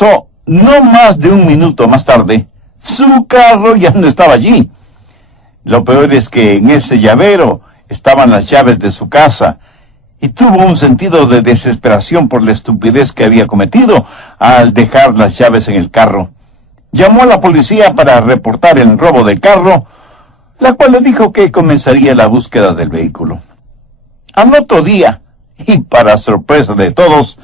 No más de un minuto más tarde, su carro ya no estaba allí. Lo peor es que en ese llavero estaban las llaves de su casa, y tuvo un sentido de desesperación por la estupidez que había cometido al dejar las llaves en el carro. Llamó a la policía para reportar el robo del carro, la cual le dijo que comenzaría la búsqueda del vehículo. Al otro día, y para sorpresa de todos,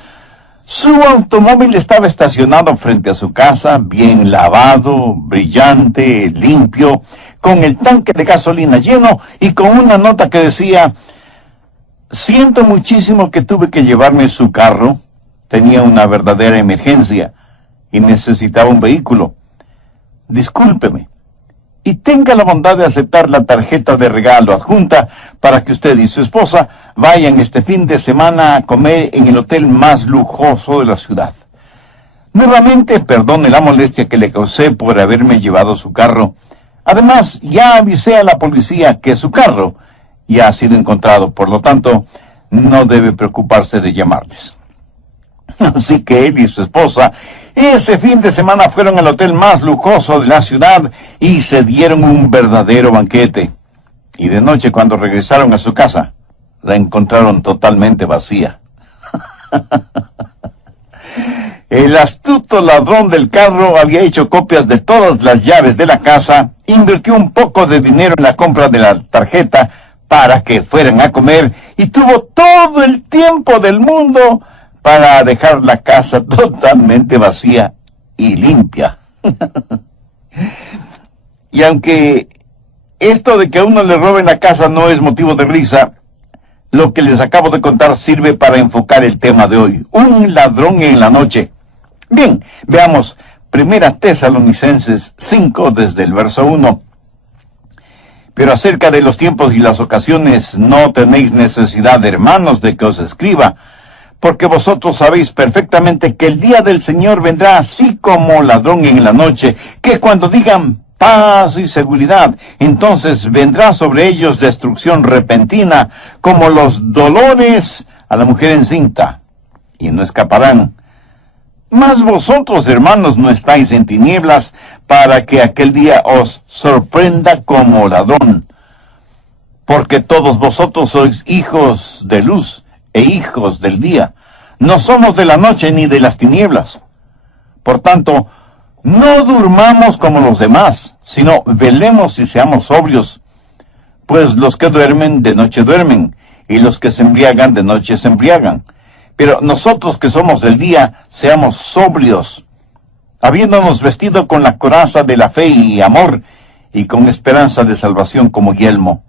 su automóvil estaba estacionado frente a su casa, bien lavado, brillante, limpio, con el tanque de gasolina lleno y con una nota que decía: siento muchísimo que tuve que llevarme su carro. Tenía una verdadera emergencia y necesitaba un vehículo. Discúlpeme y tenga la bondad de aceptar la tarjeta de regalo adjunta para que usted y su esposa vayan este fin de semana a comer en el hotel más lujoso de la ciudad. Nuevamente, perdone la molestia que le causé por haberme llevado su carro. Además, ya avisé a la policía que su carro ya ha sido encontrado, por lo tanto, no debe preocuparse de llamarles. Así que él y su esposa ese fin de semana fueron al hotel más lujoso de la ciudad y se dieron un verdadero banquete. Y de noche, cuando regresaron a su casa, la encontraron totalmente vacía. El astuto ladrón del carro había hecho copias de todas las llaves de la casa, invirtió un poco de dinero en la compra de la tarjeta para que fueran a comer y tuvo todo el tiempo del mundo para dejar la casa totalmente vacía y limpia. Y aunque esto de que a uno le roben la casa no es motivo de risa, lo que les acabo de contar sirve para enfocar el tema de hoy: un ladrón en la noche. Bien, veamos 1 Tesalonicenses 5 desde el verso 1. Pero acerca de los tiempos y las ocasiones no tenéis necesidad, hermanos, de que os escriba, porque vosotros sabéis perfectamente que el día del Señor vendrá así como ladrón en la noche, que cuando digan paz y seguridad, entonces vendrá sobre ellos destrucción repentina, como los dolores a la mujer encinta, y no escaparán. Mas vosotros, hermanos, no estáis en tinieblas, para que aquel día os sorprenda como ladrón. Porque todos vosotros sois hijos de luz e hijos del día. No somos de la noche ni de las tinieblas. Por tanto, no durmamos como los demás, sino velemos y seamos sobrios. Pues los que duermen, de noche duermen, y los que se embriagan, de noche se embriagan. Pero nosotros que somos del día, seamos sobrios, habiéndonos vestido con la coraza de la fe y amor, y con esperanza de salvación como yelmo.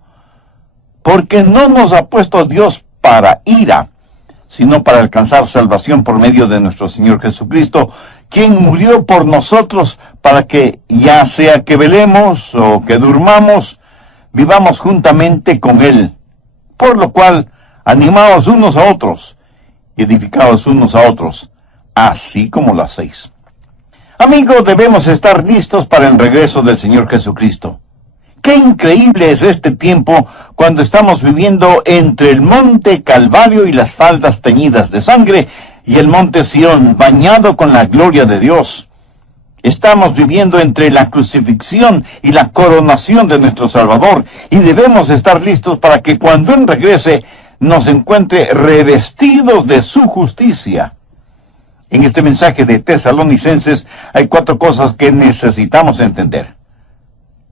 Porque no nos ha puesto Dios para ira, sino para alcanzar salvación por medio de nuestro Señor Jesucristo, quien murió por nosotros para que, ya sea que velemos o que durmamos, vivamos juntamente con Él. Por lo cual, animaos unos a otros, y edificaos unos a otros, así como lo hacéis. Amigos, debemos estar listos para el regreso del Señor Jesucristo. ¡Qué increíble es este tiempo cuando estamos viviendo entre el monte Calvario y las faldas teñidas de sangre y el monte Sión bañado con la gloria de Dios! Estamos viviendo entre la crucifixión y la coronación de nuestro Salvador, y debemos estar listos para que cuando Él regrese nos encuentre revestidos de su justicia. En este mensaje de Tesalonicenses hay 4 cosas que necesitamos entender.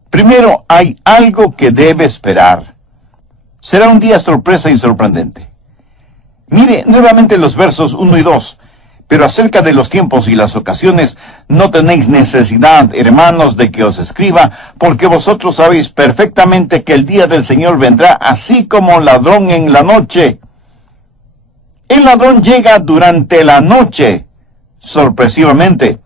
Primero, hay algo que debe esperar. Será un día sorpresa y sorprendente. Mire nuevamente los versos 1 y 2. Pero acerca de los tiempos y las ocasiones, no tenéis necesidad, hermanos, de que os escriba, porque vosotros sabéis perfectamente que el día del Señor vendrá así como ladrón en la noche. El ladrón llega durante la noche, sorpresivamente.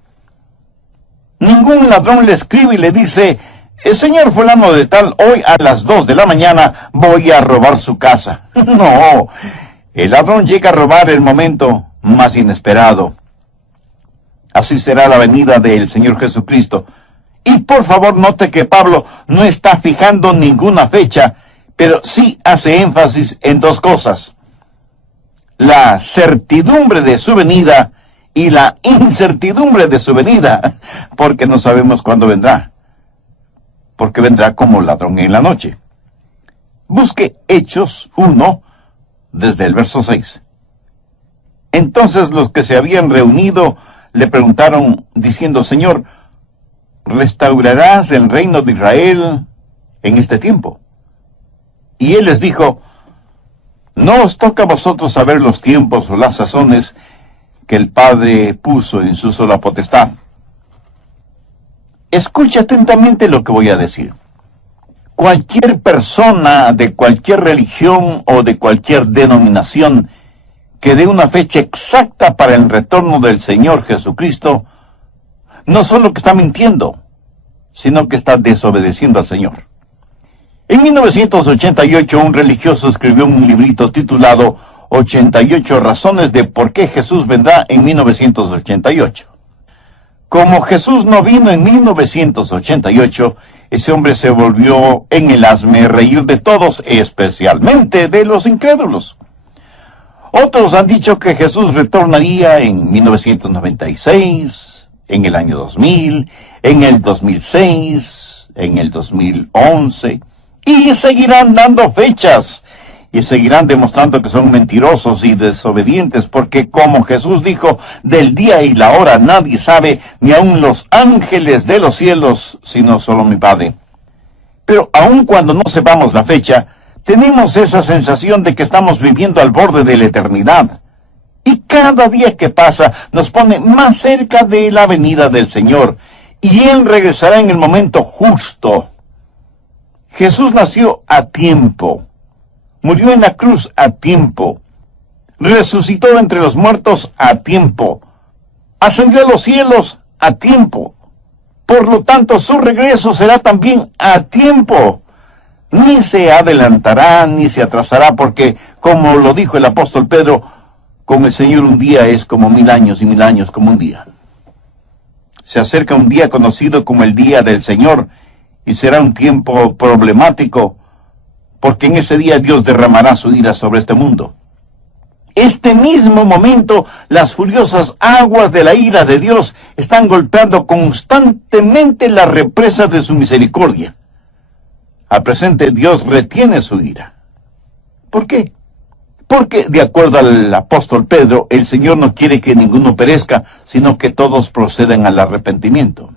Ningún ladrón le escribe y le dice: el señor fulano de tal, hoy a las 2 de la mañana voy a robar su casa. No, el ladrón llega a robar el momento más inesperado. Así será la venida del Señor Jesucristo. Y por favor note que Pablo no está fijando ninguna fecha, pero sí hace énfasis en 2 cosas: la certidumbre de su venida y la incertidumbre de su venida, porque no sabemos cuándo vendrá, porque vendrá como ladrón en la noche. Busque Hechos 1, desde el verso 6. Entonces los que se habían reunido le preguntaron, diciendo, Señor, ¿restaurarás el reino de Israel en este tiempo? Y él les dijo, no os toca a vosotros saber los tiempos o las sazones que el Padre puso en su sola potestad. Escucha atentamente lo que voy a decir. Cualquier persona de cualquier religión o de cualquier denominación que dé una fecha exacta para el retorno del Señor Jesucristo, no solo que está mintiendo, sino que está desobedeciendo al Señor. En 1988, un religioso escribió un librito titulado 88 razones de por qué Jesús vendrá en 1988. Como Jesús no vino en 1988, ese hombre se volvió en el hazmerreír de todos, especialmente de los incrédulos. Otros han dicho que Jesús retornaría en 1996, en el año 2000, en el 2006, en el 2011, y seguirán dando fechas, y seguirán demostrando que son mentirosos y desobedientes, porque como Jesús dijo, del día y la hora nadie sabe, ni aun los ángeles de los cielos, sino solo mi Padre. Pero aun cuando no sepamos la fecha, tenemos esa sensación de que estamos viviendo al borde de la eternidad. Y cada día que pasa nos pone más cerca de la venida del Señor, y Él regresará en el momento justo. Jesús nació a tiempo, murió en la cruz a tiempo, resucitó entre los muertos a tiempo, ascendió a los cielos a tiempo. Por lo tanto, su regreso será también a tiempo. Ni se adelantará ni se atrasará, porque, como lo dijo el apóstol Pedro, con el Señor un día es como 1000 años y 1000 años como un día. Se acerca un día conocido como el día del Señor, y será un tiempo problemático, porque en ese día Dios derramará su ira sobre este mundo. Este mismo momento, las furiosas aguas de la ira de Dios están golpeando constantemente la represa de su misericordia. Al presente, Dios retiene su ira. ¿Por qué? Porque, de acuerdo al apóstol Pedro, el Señor no quiere que ninguno perezca, sino que todos procedan al arrepentimiento.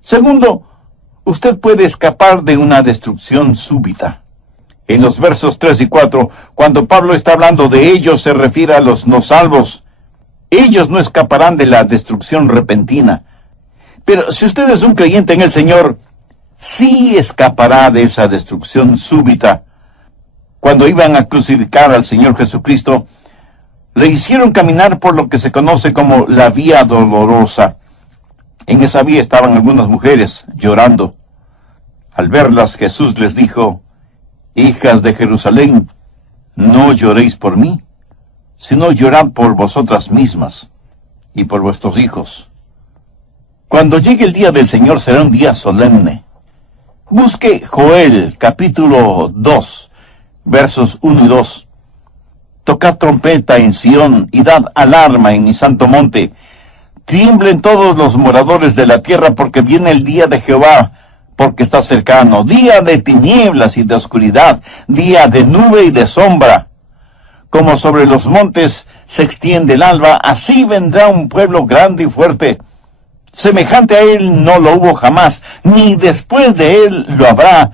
Segundo, usted puede escapar de una destrucción súbita. En los versos 3 y 4, cuando Pablo está hablando de ellos, se refiere a los no salvos. Ellos no escaparán de la destrucción repentina. Pero si usted es un creyente en el Señor, sí escapará de esa destrucción súbita. Cuando iban a crucificar al Señor Jesucristo, le hicieron caminar por lo que se conoce como la vía dolorosa. En esa vía estaban algunas mujeres llorando. Al verlas, Jesús les dijo, hijas de Jerusalén, no lloréis por mí, sino llorad por vosotras mismas y por vuestros hijos. Cuando llegue el día del Señor será un día solemne. Busque Joel, capítulo 2, versos 1 y 2. Tocad trompeta en Sión y dad alarma en mi santo monte. Tiemblen todos los moradores de la tierra, porque viene el día de Jehová, porque está cercano. Día de tinieblas y de oscuridad, día de nube y de sombra. Como sobre los montes se extiende el alba, así vendrá un pueblo grande y fuerte. Semejante a él no lo hubo jamás, ni después de él lo habrá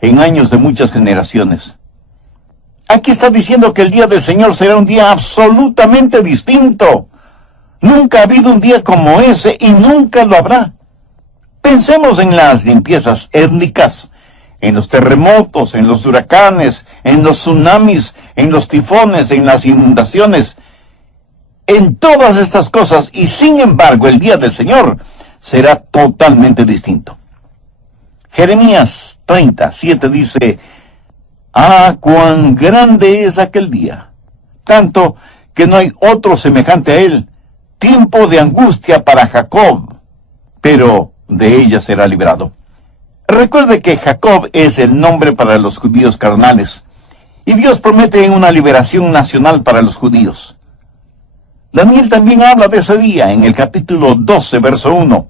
en años de muchas generaciones. Aquí está diciendo que el día del Señor será un día absolutamente distinto. Nunca ha habido un día como ese y nunca lo habrá. Pensemos en las limpiezas étnicas, en los terremotos, en los huracanes, en los tsunamis, en los tifones, en las inundaciones, en todas estas cosas, y sin embargo el día del Señor será totalmente distinto. Jeremías 30:7 dice, ¡ah, cuán grande es aquel día! Tanto que no hay otro semejante a él, tiempo de angustia para Jacob, pero de ella será librado. Recuerde que Jacob es el nombre para los judíos carnales, y Dios promete una liberación nacional para los judíos. Daniel también habla de ese día en el capítulo 12, verso 1.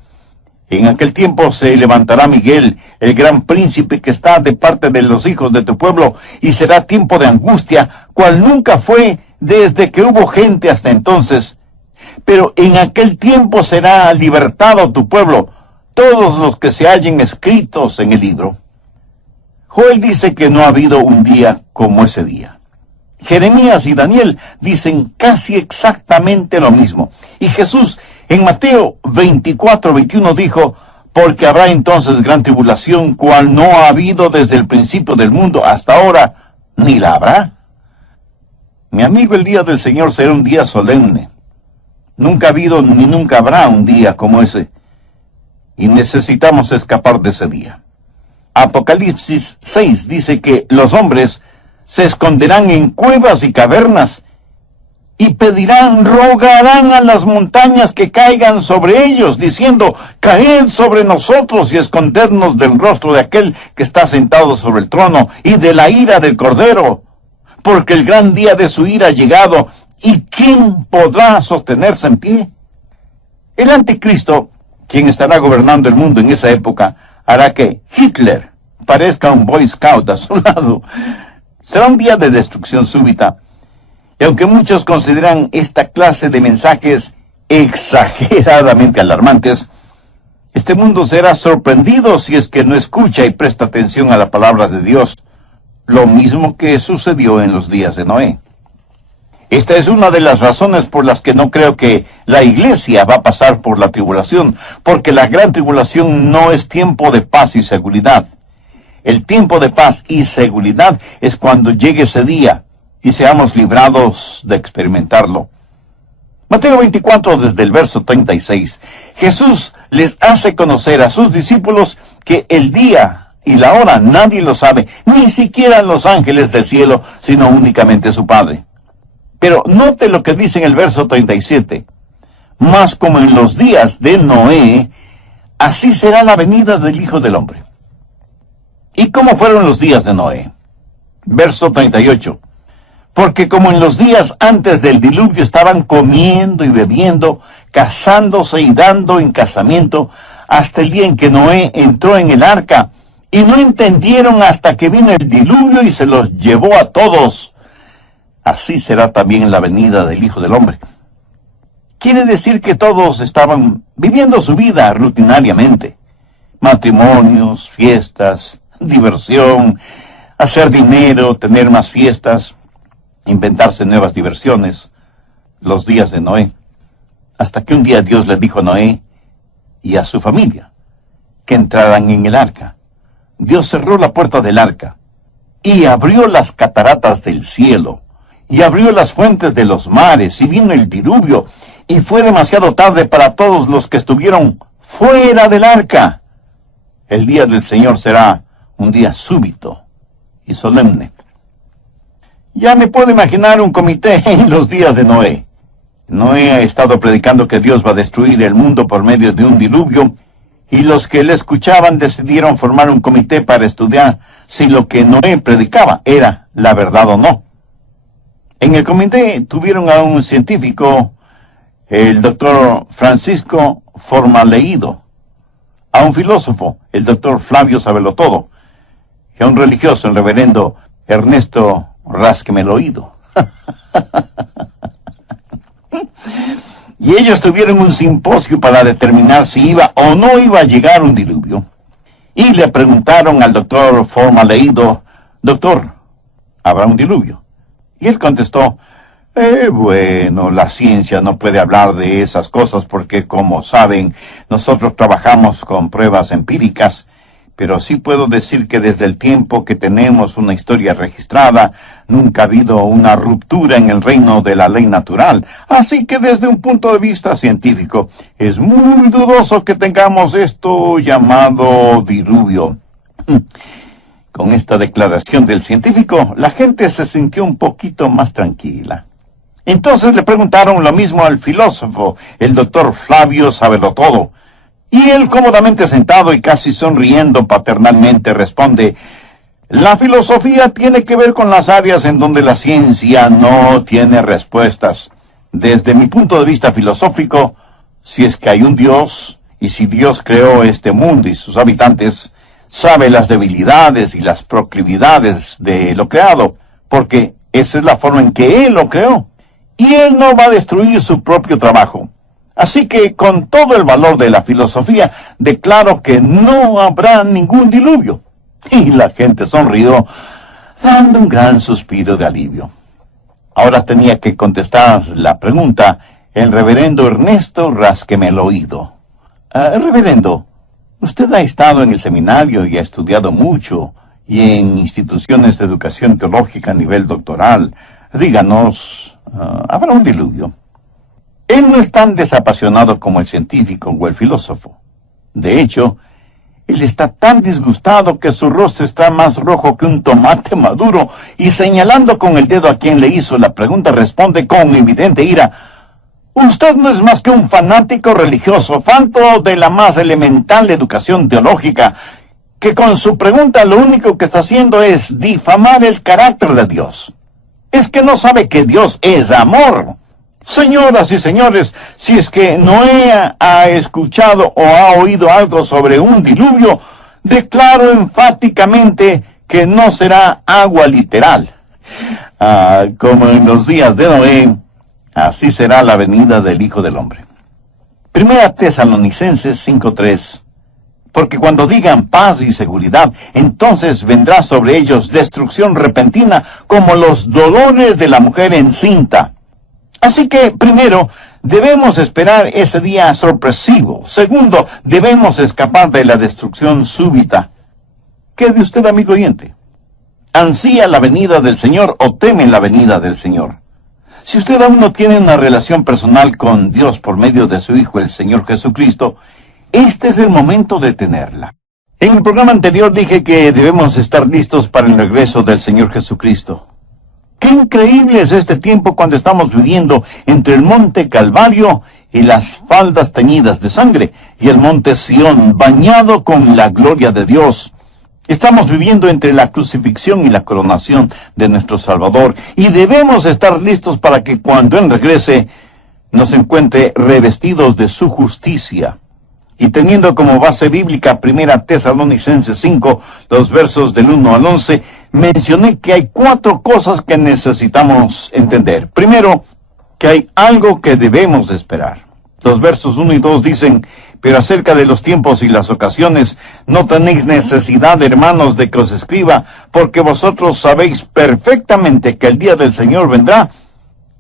En aquel tiempo se levantará Miguel, el gran príncipe que está de parte de los hijos de tu pueblo, y será tiempo de angustia, cual nunca fue desde que hubo gente hasta entonces. Pero en aquel tiempo será libertado tu pueblo, todos los que se hallen escritos en el libro. Joel dice que no ha habido un día como ese día. Jeremías y Daniel dicen casi exactamente lo mismo. Y Jesús en Mateo 24:21 dijo, porque habrá entonces gran tribulación, cual no ha habido desde el principio del mundo hasta ahora, ni la habrá. Mi amigo, el día del Señor será un día solemne. Nunca ha habido ni nunca habrá un día como ese. Y necesitamos escapar de ese día. Apocalipsis 6 dice que los hombres se esconderán en cuevas y cavernas, y pedirán, rogarán a las montañas que caigan sobre ellos, diciendo, caed sobre nosotros y escondednos del rostro de aquel que está sentado sobre el trono, y de la ira del Cordero, porque el gran día de su ira ha llegado, ¿y quién podrá sostenerse en pie? El anticristo, quien estará gobernando el mundo en esa época, hará que Hitler parezca un Boy Scout a su lado. Será un día de destrucción súbita. Y aunque muchos consideran esta clase de mensajes exageradamente alarmantes, este mundo será sorprendido si es que no escucha y presta atención a la palabra de Dios, lo mismo que sucedió en los días de Noé. Esta es una de las razones por las que no creo que la iglesia va a pasar por la tribulación, porque la gran tribulación no es tiempo de paz y seguridad. El tiempo de paz y seguridad es cuando llegue ese día y seamos librados de experimentarlo. Mateo 24, desde el verso 36. Jesús les hace conocer a sus discípulos que el día y la hora nadie lo sabe, ni siquiera los ángeles del cielo, sino únicamente su Padre. Pero note lo que dice en el verso 37. Mas como en los días de Noé, así será la venida del Hijo del Hombre. ¿Y cómo fueron los días de Noé? Verso 38. Porque como en los días antes del diluvio estaban comiendo y bebiendo, casándose y dando en casamiento, hasta el día en que Noé entró en el arca, y no entendieron hasta que vino el diluvio y se los llevó a todos. Así será también en la venida del Hijo del Hombre. Quiere decir que todos estaban viviendo su vida rutinariamente. Matrimonios, fiestas, diversión, hacer dinero, tener más fiestas, inventarse nuevas diversiones, los días de Noé. Hasta que un día Dios le dijo a Noé y a su familia que entraran en el arca. Dios cerró la puerta del arca y abrió las cataratas del cielo y abrió las fuentes de los mares y vino el diluvio y fue demasiado tarde para todos los que estuvieron fuera del arca. El día del Señor será un día súbito y solemne. Ya me puedo imaginar un comité en los días de Noé. Noé ha estado predicando que Dios va a destruir el mundo por medio de un diluvio, y los que le escuchaban decidieron formar un comité para estudiar si lo que Noé predicaba era la verdad o no. En el comité tuvieron a un científico, el doctor Francisco Formaleído, a un filósofo, el doctor Flavio Sabelotodo, y a un religioso, el reverendo Ernesto Rasquemeloído. Y ellos tuvieron un simposio para determinar si iba o no iba a llegar un diluvio. Y le preguntaron al doctor Formaleído, doctor, ¿habrá un diluvio? Y él contestó, bueno, la ciencia no puede hablar de esas cosas porque, como saben, nosotros trabajamos con pruebas empíricas, pero sí puedo decir que desde el tiempo que tenemos una historia registrada, nunca ha habido una ruptura en el reino de la ley natural. Así que desde un punto de vista científico, es muy dudoso que tengamos esto llamado diluvio. Con esta declaración del científico, la gente se sintió un poquito más tranquila. Entonces le preguntaron lo mismo al filósofo, el doctor Flavio Sabelotodo. Y él, cómodamente sentado y casi sonriendo paternalmente, responde, la filosofía tiene que ver con las áreas en donde la ciencia no tiene respuestas. Desde mi punto de vista filosófico, si es que hay un Dios, y si Dios creó este mundo y sus habitantes, sabe las debilidades y las proclividades de lo creado, porque esa es la forma en que Él lo creó. Y Él no va a destruir su propio trabajo. Así que, con todo el valor de la filosofía, declaro que no habrá ningún diluvio. Y la gente sonrió, dando un gran suspiro de alivio. Ahora tenía que contestar la pregunta el reverendo Ernesto Rásqueme el oído. Reverendo, usted ha estado en el seminario y ha estudiado mucho, y en instituciones de educación teológica a nivel doctoral. Díganos, ¿habrá un diluvio? Él no es tan desapasionado como el científico o el filósofo. De hecho, él está tan disgustado que su rostro está más rojo que un tomate maduro, y señalando con el dedo a quien le hizo la pregunta, responde con evidente ira: usted no es más que un fanático religioso, falto de la más elemental educación teológica, que con su pregunta lo único que está haciendo es difamar el carácter de Dios. Es que no sabe que Dios es amor. Señoras y señores, si es que Noé ha escuchado o ha oído algo sobre un diluvio, declaro enfáticamente que no será agua literal. Como en los días de Noé, así será la venida del Hijo del Hombre. Primera Tesalonicenses 5:3. Porque cuando digan paz y seguridad, entonces vendrá sobre ellos destrucción repentina como los dolores de la mujer encinta. Así que, primero, debemos esperar ese día sorpresivo. Segundo, debemos escapar de la destrucción súbita. ¿Qué de usted, amigo oyente? ¿Ansía la venida del Señor o teme la venida del Señor? Si usted aún no tiene una relación personal con Dios por medio de su Hijo, el Señor Jesucristo, este es el momento de tenerla. En el programa anterior dije que debemos estar listos para el regreso del Señor Jesucristo. ¡Qué increíble es este tiempo cuando estamos viviendo entre el monte Calvario y las faldas teñidas de sangre, y el monte Sión bañado con la gloria de Dios! Estamos viviendo entre la crucifixión y la coronación de nuestro Salvador, y debemos estar listos para que cuando Él regrese nos encuentre revestidos de su justicia. Y teniendo como base bíblica Primera Tesalonicenses 5, los versos del 1 al 11, mencioné que hay 4 cosas que necesitamos entender. Primero, que hay algo que debemos esperar. Los versos 1 y 2 dicen: pero acerca de los tiempos y las ocasiones, no tenéis necesidad, hermanos, de que os escriba, porque vosotros sabéis perfectamente que el día del Señor vendrá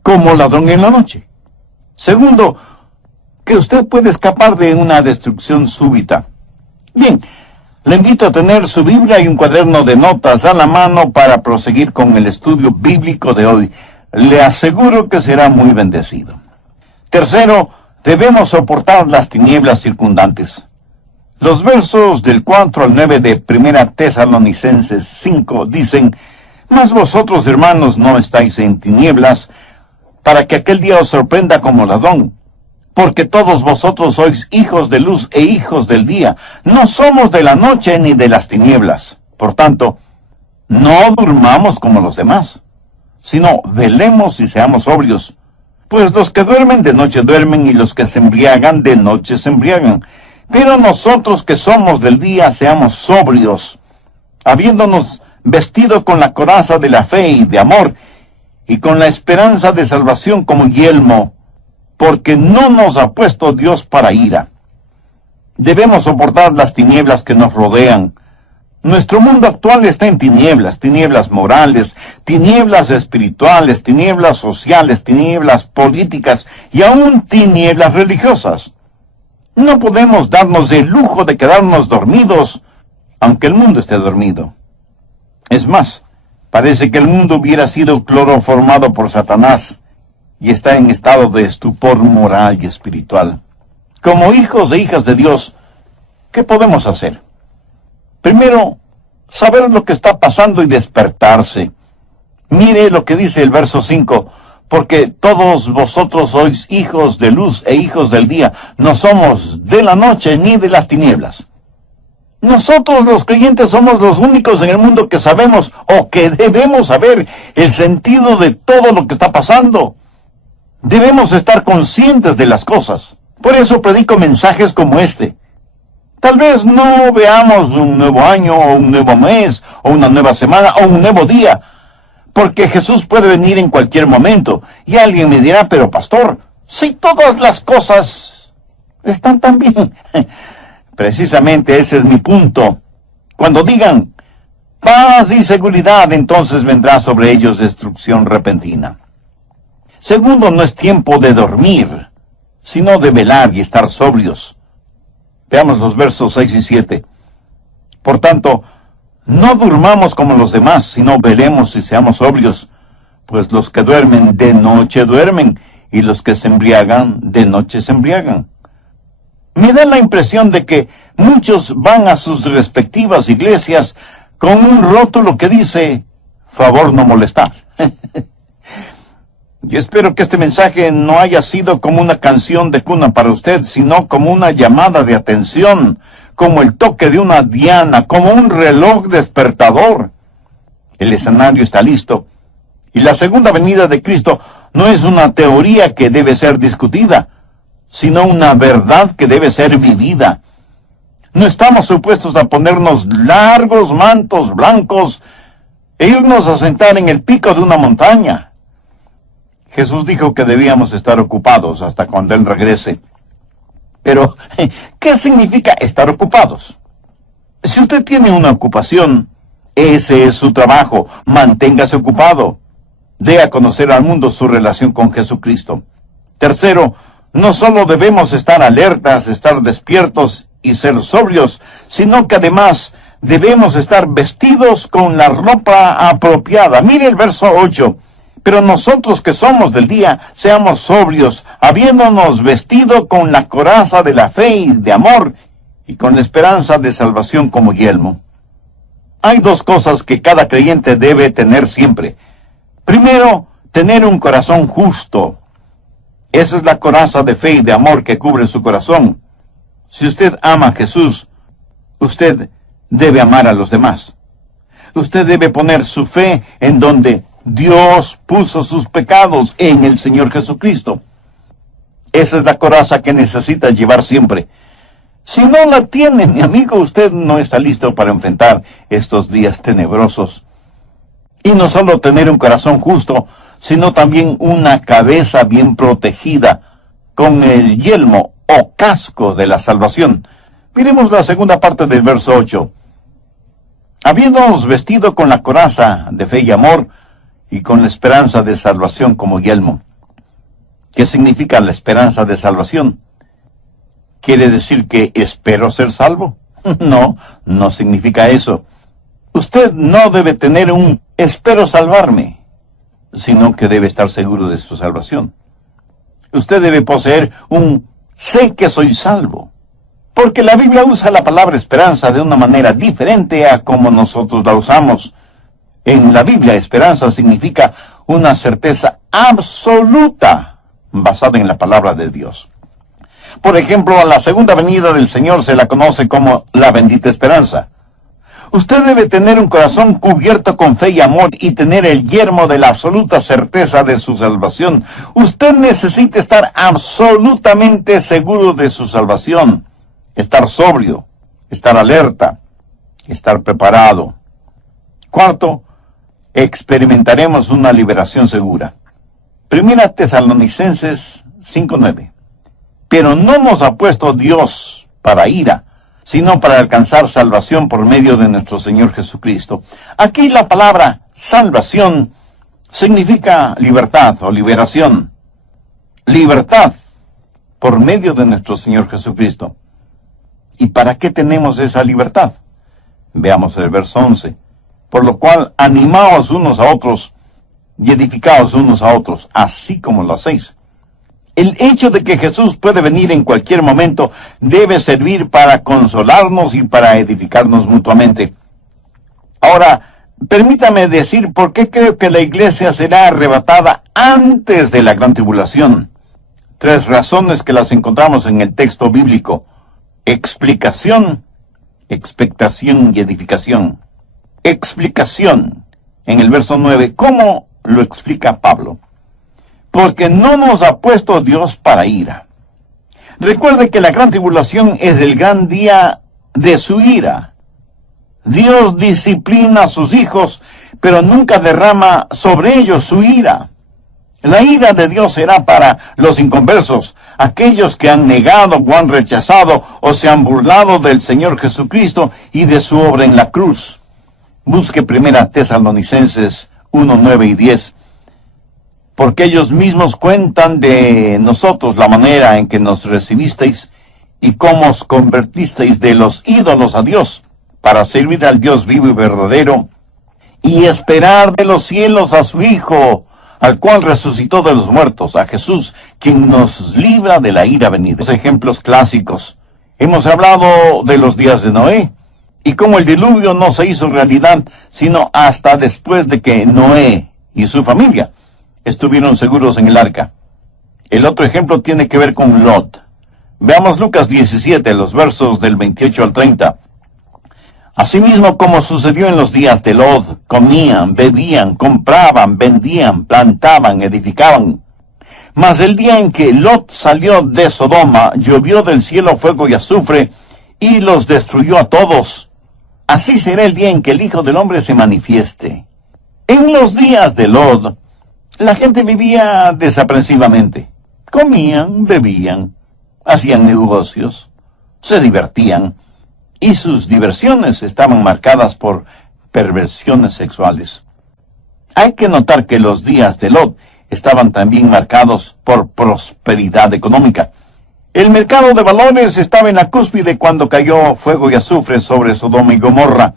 como ladrón en la noche. Segundo, que usted puede escapar de una destrucción súbita. Bien, le invito a tener su Biblia y un cuaderno de notas a la mano para proseguir con el estudio bíblico de hoy. Le aseguro que será muy bendecido. Tercero, debemos soportar las tinieblas circundantes. Los versos del 4 al 9 de Primera Tesalonicenses 5 dicen: mas vosotros, hermanos, no estáis en tinieblas, para que aquel día os sorprenda como ladrón. Porque todos vosotros sois hijos de luz e hijos del día. No somos de la noche ni de las tinieblas. Por tanto, no durmamos como los demás, sino velemos y seamos sobrios. Pues los que duermen de noche duermen, y los que se embriagan de noche se embriagan. Pero nosotros que somos del día, seamos sobrios, habiéndonos vestido con la coraza de la fe y de amor, y con la esperanza de salvación como yelmo, porque no nos ha puesto Dios para ira. Debemos soportar las tinieblas que nos rodean. Nuestro mundo actual está en tinieblas, tinieblas morales, tinieblas espirituales, tinieblas sociales, tinieblas políticas y aún tinieblas religiosas. No podemos darnos el lujo de quedarnos dormidos, aunque el mundo esté dormido. Es más, parece que el mundo hubiera sido cloroformado por Satanás y está en estado de estupor moral y espiritual. Como hijos e hijas de Dios, ¿qué podemos hacer? Primero, saber lo que está pasando y despertarse. Mire lo que dice el verso 5, porque todos vosotros sois hijos de luz e hijos del día, no somos de la noche ni de las tinieblas. Nosotros los creyentes somos los únicos en el mundo que sabemos o que debemos saber el sentido de todo lo que está pasando. Debemos estar conscientes de las cosas. Por eso predico mensajes como este. Tal vez no veamos un nuevo año, o un nuevo mes, o una nueva semana, o un nuevo día, porque Jesús puede venir en cualquier momento. Y alguien me dirá, pero pastor, si todas las cosas están tan bien. Precisamente ese es mi punto. Cuando digan paz y seguridad, entonces vendrá sobre ellos destrucción repentina. Segundo, no es tiempo de dormir, sino de velar y estar sobrios. Veamos los versos 6 y 7. Por tanto, no durmamos como los demás, sino velemos y seamos sobrios, pues los que duermen de noche duermen, y los que se embriagan de noche se embriagan. Me da la impresión de que muchos van a sus respectivas iglesias con un rótulo que dice, favor no molestar. Yo espero que este mensaje no haya sido como una canción de cuna para usted, sino como una llamada de atención, como el toque de una diana, como un reloj despertador. El escenario está listo, y la segunda venida de Cristo no es una teoría que debe ser discutida, sino una verdad que debe ser vivida. No estamos supuestos a ponernos largos mantos blancos e irnos a sentar en el pico de una montaña. Jesús dijo que debíamos estar ocupados hasta cuando Él regrese. Pero, ¿qué significa estar ocupados? Si usted tiene una ocupación, ese es su trabajo. Manténgase ocupado. Dé a conocer al mundo su relación con Jesucristo. Tercero, no solo debemos estar alertas, estar despiertos y ser sobrios, sino que además debemos estar vestidos con la ropa apropiada. Mire el verso 8. Pero nosotros que somos del día, seamos sobrios, habiéndonos vestido con la coraza de la fe y de amor, y con la esperanza de salvación como yelmo. Hay dos cosas que cada creyente debe tener siempre. Primero, tener un corazón justo. Esa es la coraza de fe y de amor que cubre su corazón. Si usted ama a Jesús, usted debe amar a los demás. Usted debe poner su fe en donde Dios puso sus pecados, en el Señor Jesucristo. Esa es la coraza que necesita llevar siempre. Si no la tiene, mi amigo, usted no está listo para enfrentar estos días tenebrosos. Y no solo tener un corazón justo, sino también una cabeza bien protegida, con el yelmo o casco de la salvación. Miremos la segunda parte del verso 8. Habiéndonos vestido con la coraza de fe y amor, y con la esperanza de salvación como yelmo. ¿Qué significa la esperanza de salvación? ¿Quiere decir que espero ser salvo? No, no significa eso. Usted no debe tener un espero salvarme, sino que debe estar seguro de su salvación. Usted debe poseer un sé que soy salvo, porque la Biblia usa la palabra esperanza de una manera diferente a como nosotros la usamos. En la Biblia, esperanza significa una certeza absoluta basada en la palabra de Dios. Por ejemplo, a la segunda venida del Señor se la conoce como la bendita esperanza. Usted debe tener un corazón cubierto con fe y amor y tener el yelmo de la absoluta certeza de su salvación. Usted necesita estar absolutamente seguro de su salvación, estar sobrio, estar alerta, estar preparado. Cuarto, experimentaremos una liberación segura. Primera Tesalonicenses 5:9. Pero no nos ha puesto Dios para ira, sino para alcanzar salvación por medio de nuestro Señor Jesucristo. Aquí la palabra salvación significa libertad o liberación. Libertad por medio de nuestro Señor Jesucristo. ¿Y para qué tenemos esa libertad? Veamos el verso 11. Por lo cual, animaos unos a otros y edificaos unos a otros, así como lo hacéis. El hecho de que Jesús puede venir en cualquier momento debe servir para consolarnos y para edificarnos mutuamente. Ahora, permítame decir por qué creo que la iglesia será arrebatada antes de la gran tribulación. 3 razones que las encontramos en el texto bíblico: explicación, expectación y edificación. Explicación, en el verso 9, ¿cómo lo explica Pablo? porque no nos ha puesto Dios para ira. Recuerde que la gran tribulación es el gran día de su ira. Dios disciplina a sus hijos, pero nunca derrama sobre ellos su ira. La ira de Dios será para los inconversos, aquellos que han negado o han rechazado o se han burlado del Señor Jesucristo y de su obra en la cruz. Busque 1 Tesalonicenses 1, 9 y 10. Porque ellos mismos cuentan de nosotros la manera en que nos recibisteis y cómo os convertisteis de los ídolos a Dios, para servir al Dios vivo y verdadero, y esperar de los cielos a su Hijo, al cual resucitó de los muertos, a Jesús, quien nos libra de la ira venidera. Los ejemplos clásicos. Hemos hablado de los días de Noé, y cómo el diluvio no se hizo realidad, sino hasta después de que Noé y su familia estuvieron seguros en el arca. El otro ejemplo tiene que ver con Lot. Veamos Lucas 17, los versos del 28 al 30. Asimismo, como sucedió en los días de Lot, comían, bebían, compraban, vendían, plantaban, edificaban. Mas el día en que Lot salió de Sodoma, llovió del cielo fuego y azufre, y los destruyó a todos. Así será el día en que el Hijo del Hombre se manifieste. En los días de Lot, la gente vivía desaprensivamente. Comían, bebían, hacían negocios, se divertían, y sus diversiones estaban marcadas por perversiones sexuales. Hay que notar que los días de Lot estaban también marcados por prosperidad económica. El mercado de valores estaba en la cúspide cuando cayó fuego y azufre sobre Sodoma y Gomorra.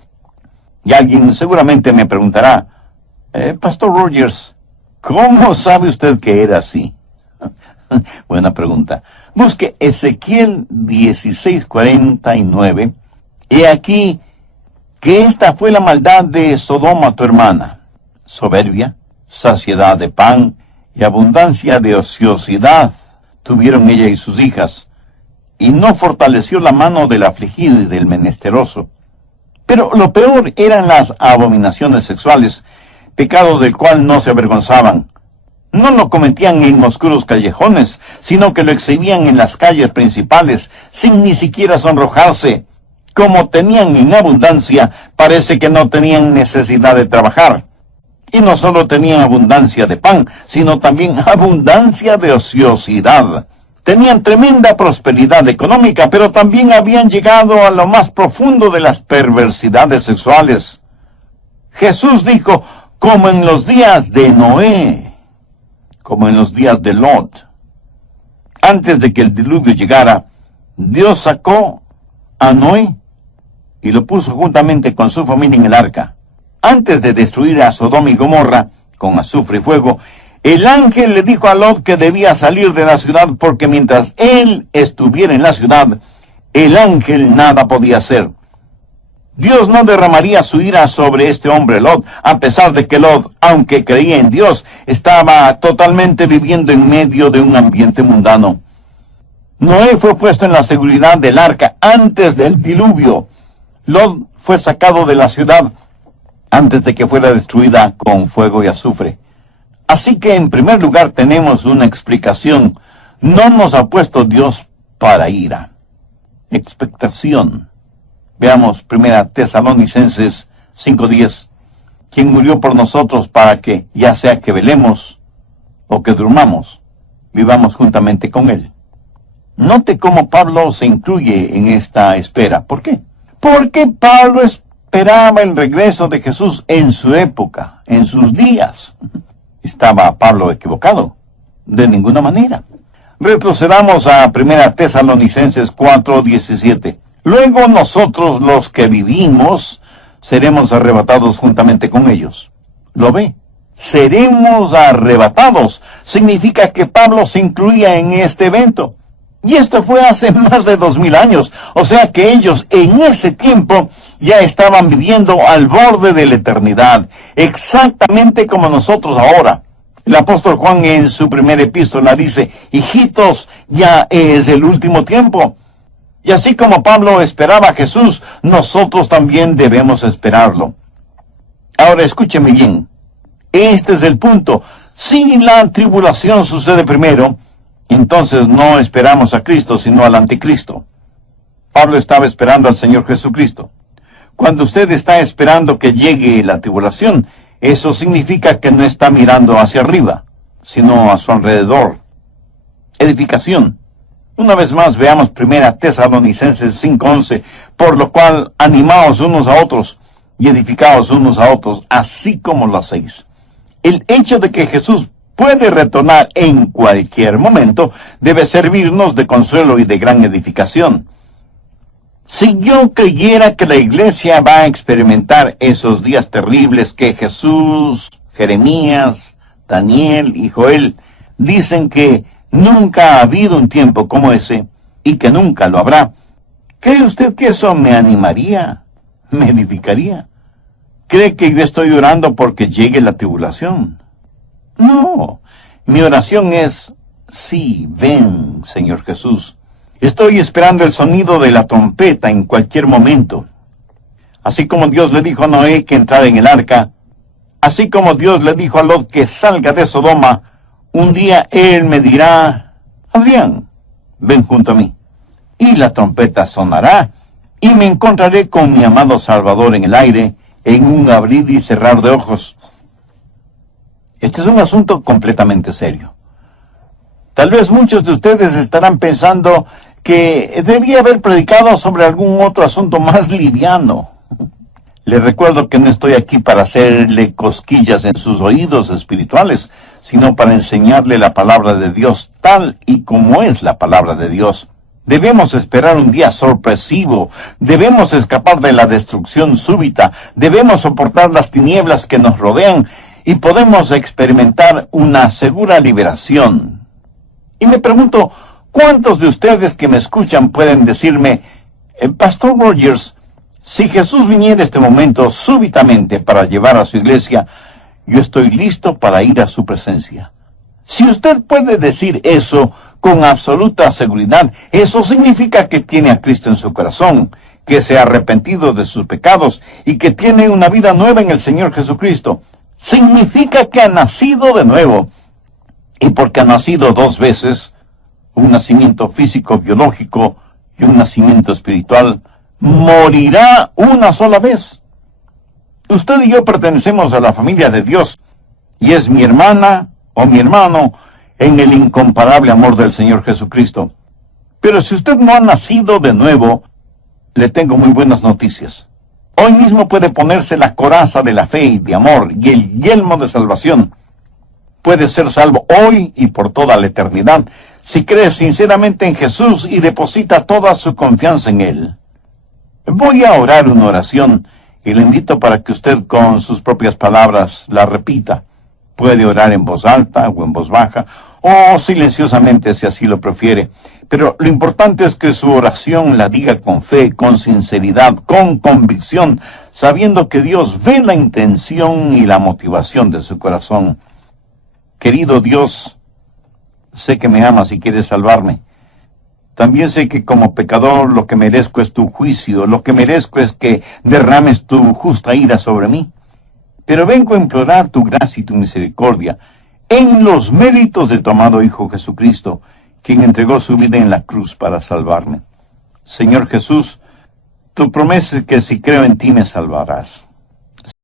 Y alguien seguramente me preguntará, Pastor Rogers, ¿cómo sabe usted que era así? Buena pregunta. Busque Ezequiel 16:49. He aquí que esta fue la maldad de Sodoma tu hermana: soberbia, saciedad de pan y abundancia de ociosidad tuvieron ella y sus hijas, y no fortaleció la mano del afligido y del menesteroso. Pero lo peor eran las abominaciones sexuales, pecado del cual no se avergonzaban. No lo cometían en oscuros callejones, sino que lo exhibían en las calles principales, sin ni siquiera sonrojarse. Como tenían en abundancia, parece que no tenían necesidad de trabajar. Y no solo tenían abundancia de pan, sino también abundancia de ociosidad. Tenían tremenda prosperidad económica, pero también habían llegado a lo más profundo de las perversidades sexuales. Jesús dijo, como en los días de Noé, como en los días de Lot. Antes de que el diluvio llegara, Dios sacó a Noé y lo puso juntamente con su familia en el arca. Antes de destruir a Sodoma y Gomorra con azufre y fuego, el ángel le dijo a Lot que debía salir de la ciudad porque mientras él estuviera en la ciudad, el ángel nada podía hacer. Dios no derramaría su ira sobre este hombre Lot, a pesar de que Lot, aunque creía en Dios, estaba totalmente viviendo en medio de un ambiente mundano. Noé fue puesto en la seguridad del arca antes del diluvio. Lot fue sacado de la ciudad antes de que fuera destruida con fuego y azufre. Así que en primer lugar tenemos una explicación. No nos ha puesto Dios para ira. Expectación. Veamos 1 Tesalonicenses 5:10. Quien murió por nosotros para que, ya sea que velemos o que durmamos, vivamos juntamente con Él. Note cómo Pablo se incluye en esta espera. ¿Por qué? Porque Pablo esperaba el regreso de Jesús en su época, en sus días. ¿Estaba Pablo equivocado? De ninguna manera. Retrocedamos a 1 Tesalonicenses 4:17. Luego nosotros los que vivimos seremos arrebatados juntamente con ellos. ¿Lo ve? Seremos arrebatados. Significa que Pablo se incluía en este evento. Y esto fue hace más de 2000 años. O sea que ellos en ese tiempo ya estaban viviendo al borde de la eternidad. Exactamente como nosotros ahora. El apóstol Juan en su primera epístola dice, hijitos, ya es el último tiempo. Y así como Pablo esperaba a Jesús, nosotros también debemos esperarlo. Ahora escúcheme bien. Este es el punto. Si la tribulación sucede primero, entonces no esperamos a Cristo, sino al anticristo. Pablo estaba esperando al Señor Jesucristo. Cuando usted está esperando que llegue la tribulación, eso significa que no está mirando hacia arriba, sino a su alrededor. Edificación. Una vez más veamos 1 Tesalonicenses 5:11, por lo cual animaos unos a otros y edificaos unos a otros, así como lo hacéis. El hecho de que Jesús puede retornar en cualquier momento debe servirnos de consuelo y de gran edificación. Si yo creyera que la iglesia va a experimentar esos días terribles que Jesús, Jeremías, Daniel y Joel dicen que nunca ha habido un tiempo como ese y que nunca lo habrá, ¿cree usted que eso me animaría? ¿Me edificaría? ¿Cree que yo estoy orando porque llegue la tribulación? No, mi oración es, sí, ven, Señor Jesús. Estoy esperando el sonido de la trompeta en cualquier momento. Así como Dios le dijo a Noé que entrara en el arca, así como Dios le dijo a Lot que salga de Sodoma, un día Él me dirá, Adrián, ven junto a mí. Y la trompeta sonará, y me encontraré con mi amado Salvador en el aire, en un abrir y cerrar de ojos. Este es un asunto completamente serio. Tal vez muchos de ustedes estarán pensando que debía haber predicado sobre algún otro asunto más liviano. Les recuerdo que no estoy aquí para hacerle cosquillas en sus oídos espirituales, sino para enseñarle la palabra de Dios tal y como es la palabra de Dios. Debemos esperar un día sorpresivo, debemos escapar de la destrucción súbita, debemos soportar las tinieblas que nos rodean y podemos experimentar una segura liberación. Y me pregunto, ¿cuántos de ustedes que me escuchan pueden decirme, Pastor Rogers, si Jesús viniera este momento súbitamente para llevar a su iglesia, yo estoy listo para ir a su presencia? Si usted puede decir eso con absoluta seguridad, eso significa que tiene a Cristo en su corazón, que se ha arrepentido de sus pecados y que tiene una vida nueva en el Señor Jesucristo. Significa que ha nacido de nuevo. Y porque ha nacido dos veces, un nacimiento físico, biológico y un nacimiento espiritual, morirá una sola vez. Usted y yo pertenecemos a la familia de Dios, y es mi hermana o mi hermano en el incomparable amor del Señor Jesucristo. Pero si usted no ha nacido de nuevo, le tengo muy buenas noticias. Hoy mismo puede ponerse la coraza de la fe y de amor y el yelmo de salvación. Puede ser salvo hoy y por toda la eternidad si cree sinceramente en Jesús y deposita toda su confianza en Él. Voy a orar una oración y le invito para que usted con sus propias palabras la repita. Puede orar en voz alta o en voz baja o silenciosamente si así lo prefiere. Pero lo importante es que su oración la diga con fe, con sinceridad, con convicción, sabiendo que Dios ve la intención y la motivación de su corazón. Querido Dios, sé que me amas y quieres salvarme. También sé que como pecador lo que merezco es tu juicio, lo que merezco es que derrames tu justa ira sobre mí. Pero vengo a implorar tu gracia y tu misericordia en los méritos de tu amado Hijo Jesucristo, quien entregó su vida en la cruz para salvarme. Señor Jesús, tu promesa es que si creo en ti me salvarás.